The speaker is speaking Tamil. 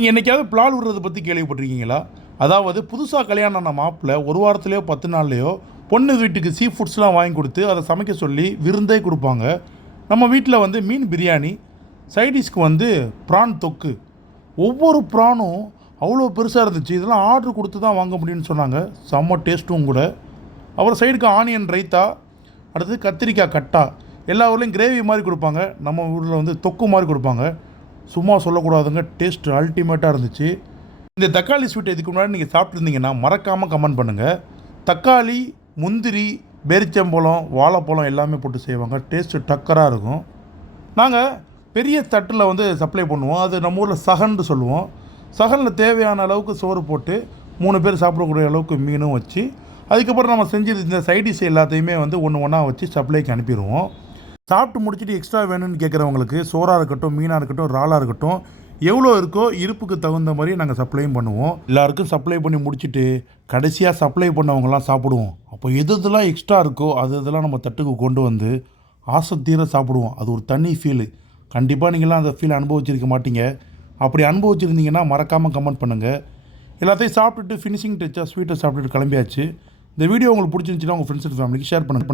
நீங்கள் என்றைக்காவது பிளால் விடுறதை பற்றி கேள்விப்பட்டிருக்கீங்களா? அதாவது புதுசாக கல்யாணம் ஆன மாப்பிள்ளை ஒரு வாரத்துலேயோ 10 நாள்லையோ பொண்ணு வீட்டுக்கு சீ ஃபுட்ஸ்லாம் வாங்கி கொடுத்து அதை சமைக்க சொல்லி விருந்தே கொடுப்பாங்க. நம்ம வீட்டில் வந்து மீன் பிரியாணி, சைடிஷ்க்கு வந்து ப்ரான் தொக்கு. ஒவ்வொரு ப்ரானும் அவ்வளோ பெருசாக இருந்துச்சு. இதெல்லாம் ஆர்டர் கொடுத்து தான் வாங்க முடியும்னு சொன்னாங்க. செம்ம டேஸ்ட்டும் கூட. அப்புறம் சைடுக்கு ஆனியன் ரைத்தா, அடுத்து கத்திரிக்காய் கட்டா. எல்லா ஊர்லேயும் கிரேவி மாதிரி கொடுப்பாங்க, நம்ம ஊரில் வந்து தொக்கு மாதிரி கொடுப்பாங்க. சும்மா சொல்லக்கூடாதுங்க, டேஸ்ட் அல்டிமேட்டாக இருந்துச்சு. இந்த தக்காளி ஸ்வீட் இதுக்கு முன்னாடி நீங்கள் சாப்பிட்ருந்தீங்கன்னா மறக்காமல் கமெண்ட் பண்ணுங்கள். தக்காளி, முந்திரி, பேரிச்சம்பழம், வாழைப்பழம் எல்லாமே போட்டு செய்வாங்க. டேஸ்ட்டு டக்கராக இருக்கும். நாங்கள் பெரிய தட்டில் வந்து சப்ளை பண்ணுவோம். அது நம்ம ஊரில் சகன்னு சொல்லுவோம். சகனில் தேவையான அளவுக்கு சோறு போட்டு 3 பேர் சாப்பிடக்கூடிய அளவுக்கு மீனும் வச்சு, அதுக்கப்புறம் நம்ம செஞ்சது இந்த சைடிஷ் எல்லாத்தையுமே வந்து ஒன்று ஒன்றா வச்சு சப்ளைக்கு அனுப்பிடுவோம். சாப்பிட்டு முடிச்சுட்டு எக்ஸ்ட்ரா வேணும்னு கேட்குறவங்களுக்கு சோறாக இருக்கட்டும், மீனாக இருக்கட்டும், இறாலாக இருக்கட்டும், எவ்வளோ இருக்கோ இருப்புக்கு தகுந்த மாதிரி நாங்கள் சப்ளையும் பண்ணுவோம். எல்லாருக்கும் சப்ளை பண்ணி முடிச்சுட்டு கடைசியாக சப்ளை பண்ணவங்கலாம் சாப்பிடுவோம். அப்போ எதெல்லாம் எக்ஸ்ட்ரா இருக்கோ இதெல்லாம் நம்ம தட்டுக்கு கொண்டு வந்து ஆசை தீர சாப்பிடுவோம். அது ஒரு தனி ஃபீலு. கண்டிப்பாக நீங்களாம் அந்த ஃபீல் அனுபவிச்சிருக்க மாட்டீங்க. அப்படி அனுபவிச்சிருந்தீங்கன்னா மறக்காமல் கமெண்ட் பண்ணுங்கள். எல்லாத்தையும் சாப்பிட்டுட்டு ஃபினிஷிங் டச்சாக ஸ்வீட்டை சாப்பிட்டுட்டு கிளம்பியாச்சு. இந்த வீடியோ உங்களுக்கு பிடிச்சிருந்துச்சுன்னா உங்கள் ஃப்ரெண்ட்ஸ் அண்ட் ஃபேமிலிக்கு ஷேர் பண்ணுங்கள்.